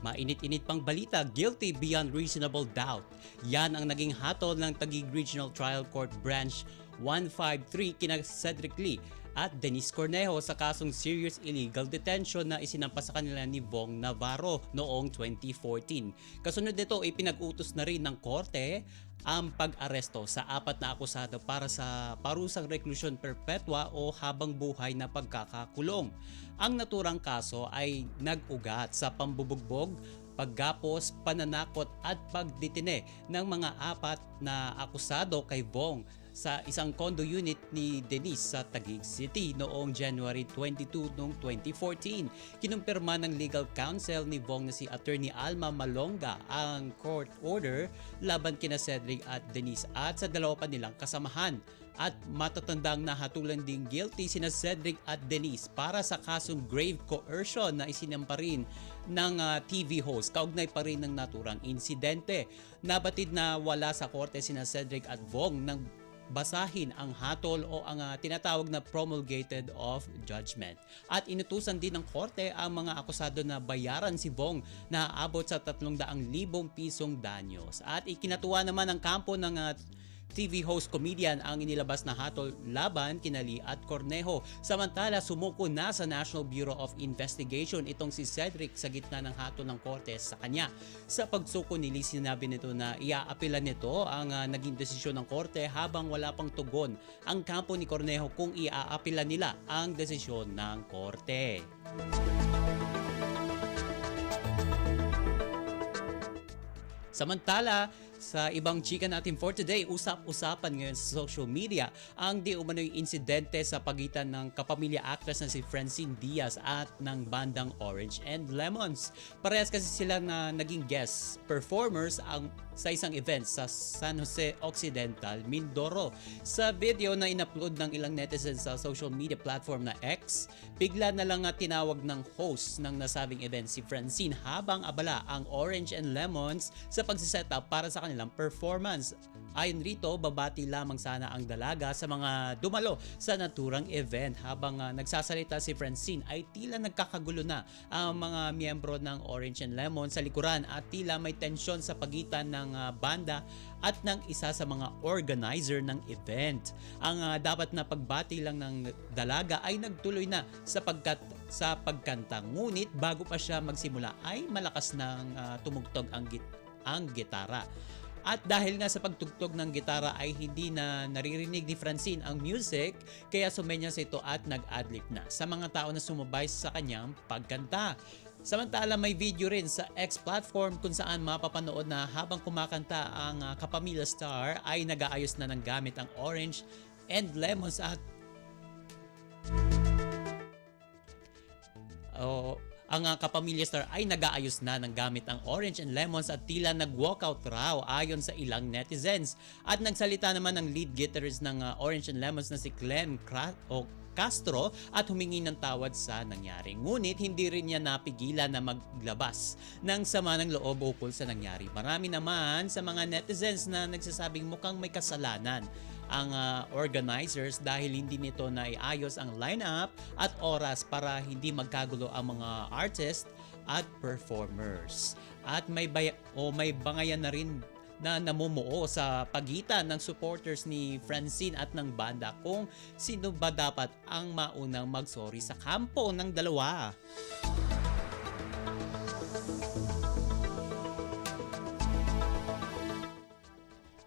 Mainit-init pang balita, guilty beyond reasonable doubt. Yan ang naging hatol ng Taguig Regional Trial Court Branch 153 kina Cedric Lee at Denise Cornejo sa kasong serious illegal detention na isinampa sa kanila ni Vong Navarro noong 2014. Kasunod nito, ipinag-utos na rin ng korte ang pag-aresto sa 4 na akusado para sa parusang reklusyon perpetua o habang buhay na pagkakakulong. Ang naturang kaso ay nag-ugat sa pambubugbog, paggapos, pananakot at pagdetine ng mga 4 na akusado kay Vong sa isang condo unit ni Denise sa Taguig City noong January 22 noong 2014. Kinumpirma ng legal counsel ni Vong na si Attorney Alma Malonga ang court order laban kina Cedric at Denise at sa dalawa pa nilang kasamahan. At matatandang nahatulan ding guilty sina Cedric at Denise para sa kasong grave coercion na isinampa rin ng TV host kaugnay pa rin ng naturang insidente. Nabatid na wala sa korte sina Cedric at Vong nang basahin ang hatol o ang tinatawag na promulgated of judgment. At inutusan din ng korte ang mga akusado na bayaran si Vong na aabot sa 300,000 pisong danyos. At ikinatuwa naman ang kampo ng TV host comedian ang inilabas na hatol laban kina Lee at Cornejo. Samantala, sumuko na sa National Bureau of Investigation itong si Cedric sa gitna ng hatol ng korte sa kanya. Sa pagsuko ni Lee, sinabi nito na iaapilan nito ang naging desisyon ng korte habang wala pang tugon ang kampo ni Cornejo kung iaapilan nila ang desisyon ng korte. Samantala, sa ibang chika natin for today, usap-usapan ngayon sa social media ang di umano'y insidente sa pagitan ng kapamilya actress na si Francine Diaz at ng bandang Orange and Lemons. Parehas kasi sila na naging guest performers sa isang event sa San Jose Occidental, Mindoro. Sa video na in-upload ng ilang netizens sa social media platform na X, bigla na lang tinawag ng host ng nasabing event si Francine habang abala ang Orange and Lemons sa pagsiset-up para sa kanilang performance. Ayon rito, babati lamang sana ang dalaga sa mga dumalo sa naturang event. Habang nagsasalita si Francine ay tila nagkakagulo na ang mga miyembro ng Orange and Lemon sa likuran at tila may tensyon sa pagitan ng banda at ng isa sa mga organizer ng event. Ang dapat na pagbati lang ng dalaga ay nagtuloy na sa pagkanta. Ngunit bago pa siya magsimula ay malakas nang tumugtog ang gitara. At dahil nga sa pagtugtog ng gitara ay hindi na naririnig ni Francine ang music, kaya sumenya sa ito at nag-adlib na sa mga tao na sumabay sa kanyang pagkanta. Samantala, may video rin sa X platform kung saan mapapanood na habang kumakanta ang kapamilya star ay nag-aayos na ng gamit ang Orange and Lemons at ang kapamilya star ay nag-aayos na ng gamit ang Orange and Lemons at tila nag-walkout raw ayon sa ilang netizens. At nagsalita naman ang lead guitarist ng Orange and Lemons na si Clem Castro at humingi ng tawad sa nangyari. Ngunit hindi rin niya napigilan na maglabas ng sama ng loob ukol sa nangyari. Marami naman sa mga netizens na nagsasabing mukhang may kasalanan ang organizers dahil hindi nito naiayos ang lineup at oras para hindi magkagulo ang mga artist at performers. At may bangayan na rin na namumuo sa pagitan ng supporters ni Francine at ng banda kung sino ba dapat ang maunang mag-sorry sa kampo ng dalawa.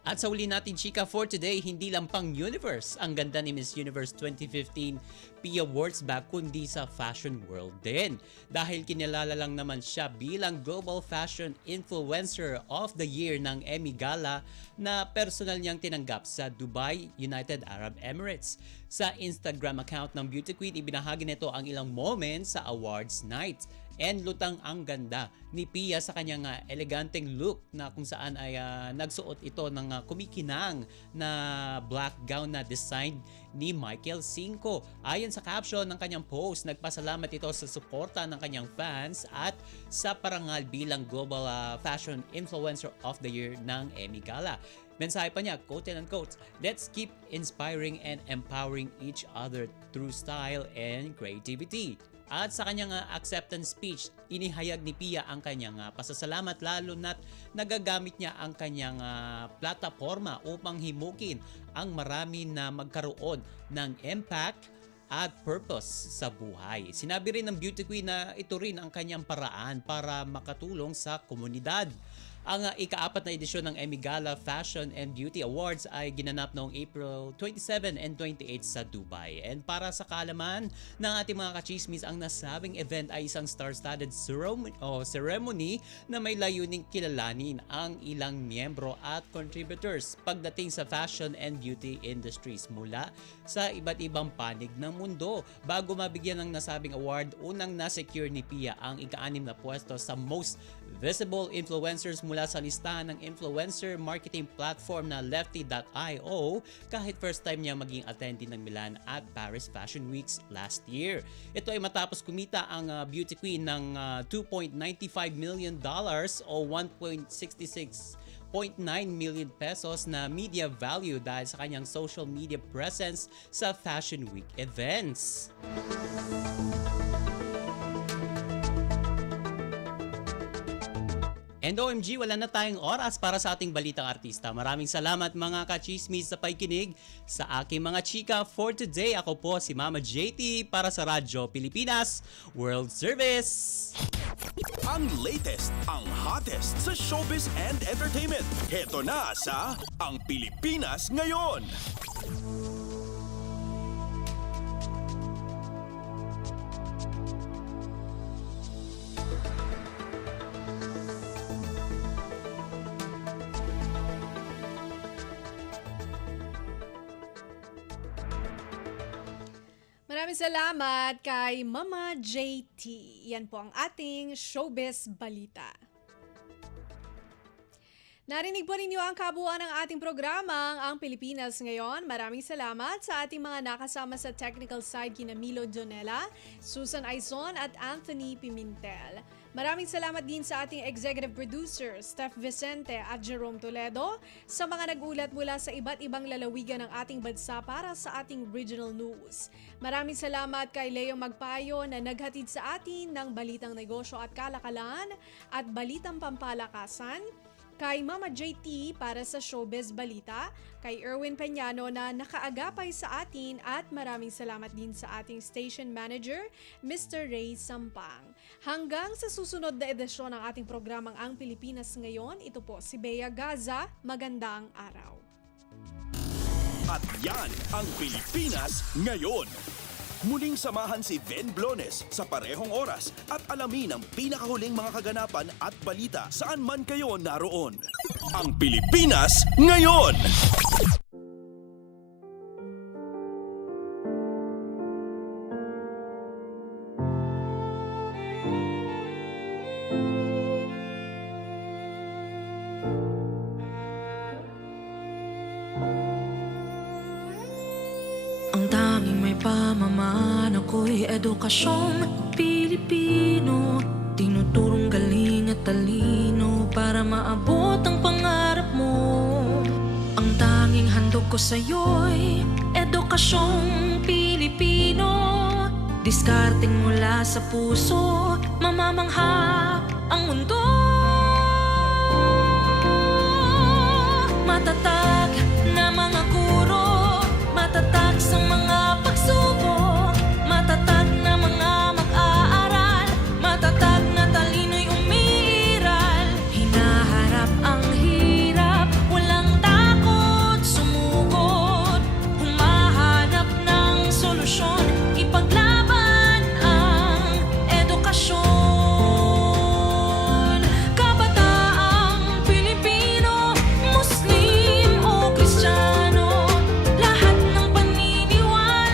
At sa uli natin chika for today, hindi lang pang universe ang ganda ni Miss Universe 2015 PIA Awards ba kundi sa fashion world din. Dahil kinilala lang naman siya bilang Global Fashion Influencer of the Year ng Emmy Gala na personal niyang tinanggap sa Dubai, United Arab Emirates. Sa Instagram account ng Beauty Queen, ibinahagi nito ang ilang moments sa awards night. And lutang ang ganda ni Pia sa kanyang eleganteng look na kung saan ay nagsuot ito ng kumikinang na black gown na design ni Michael Cinco. Ayon sa caption ng kanyang post, nagpasalamat ito sa suporta ng kanyang fans at sa parangal bilang Global Fashion Influencer of the Year ng Emmy Gala. Mensahe pa niya, quote and unquote, "Let's keep inspiring and empowering each other through style and creativity." At sa kanyang acceptance speech, inihayag ni Pia ang kanyang pasasalamat lalo na't nagagamit niya ang kanyang plataforma upang himukin ang marami na magkaroon ng impact at purpose sa buhay. Sinabi rin ng Beauty Queen na ito rin ang kanyang paraan para makatulong sa komunidad. Ang ika-4 na edisyon ng Emmy Gala Fashion and Beauty Awards ay ginanap noong April 27 and 28 sa Dubai. And para sa kaalaman ng ating mga kachismis, ang nasabing event ay isang star-studded ceremony na may layuning kilalanin ang ilang miyembro at contributors pagdating sa fashion and beauty industries mula sa iba't ibang panig ng mundo. Bago mabigyan ng nasabing award, unang na-secure ni Pia ang ika-6 na pwesto sa Most Visible Influencers mula sa listahan ng influencer marketing platform na Lefty.io kahit first time niya maging attendee ng Milan at Paris Fashion Weeks last year. Ito ay matapos kumita ang Beauty Queen ng $2.95 million o 1.66 0.9 million pesos na media value dahil sa kanyang social media presence sa Fashion Week events. And OMG, wala na tayong oras para sa ating balitang artista. Maraming salamat mga kachismis sa pakikinig sa aking mga chika for today. Ako po si Mama JT para sa Radyo Pilipinas World Service. Ang latest, ang hottest sa showbiz and entertainment. Heto na sa Ang Pilipinas Ngayon. Maraming salamat kay Mama JT. Yan po ang ating showbiz balita. Narinig po ninyo ang kabuuan ng ating programang Ang Pilipinas Ngayon. Maraming salamat sa ating mga nakasama sa technical side kina Milo Jonella, Susan Aizon at Anthony Pimentel. Maraming salamat din sa ating executive producer, Steph Vicente at Jerome Toledo, sa mga nag-ulat mula sa iba't ibang lalawigan ng ating bansa para sa ating regional news. Maraming salamat kay Leo Magpayo na naghatid sa atin ng balitang negosyo at kalakalan at balitang pampalakasan, kay Mama JT para sa Showbiz Balita, kay Erwin Peñano na nakaagapay sa atin at maraming salamat din sa ating station manager, Mr. Ray Sampang. Hanggang sa susunod na edisyon ng ating programang Ang Pilipinas Ngayon, ito po si Bea Gaza. Magandang araw. At yan ang Pilipinas Ngayon. Muling samahan si Ven Blones sa parehong oras at alamin ang pinakahuling mga kaganapan at balita saan man kayo naroon. Ang Pilipinas Ngayon! Ang tanging may pamamaan ako'y edukasyong Pilipino. Tinuturong galing at talino para maabot ang pangarap mo. Ang tanging handog ko sa'yo'y edukasyong Pilipino. Diskarting mula sa puso, mamamangha ang mundo. Matatag na mga guro, matatag sa mga pagsubok, matatag na mga mag-aaral, matatag na talino'y umiiral. Hinaharap ang hirap, walang takot sumugod, humahanap ng solusyon, ipaglaban ang edukasyon. Kabataang Pilipino, Muslim o Kristiyano, lahat ng paniniwala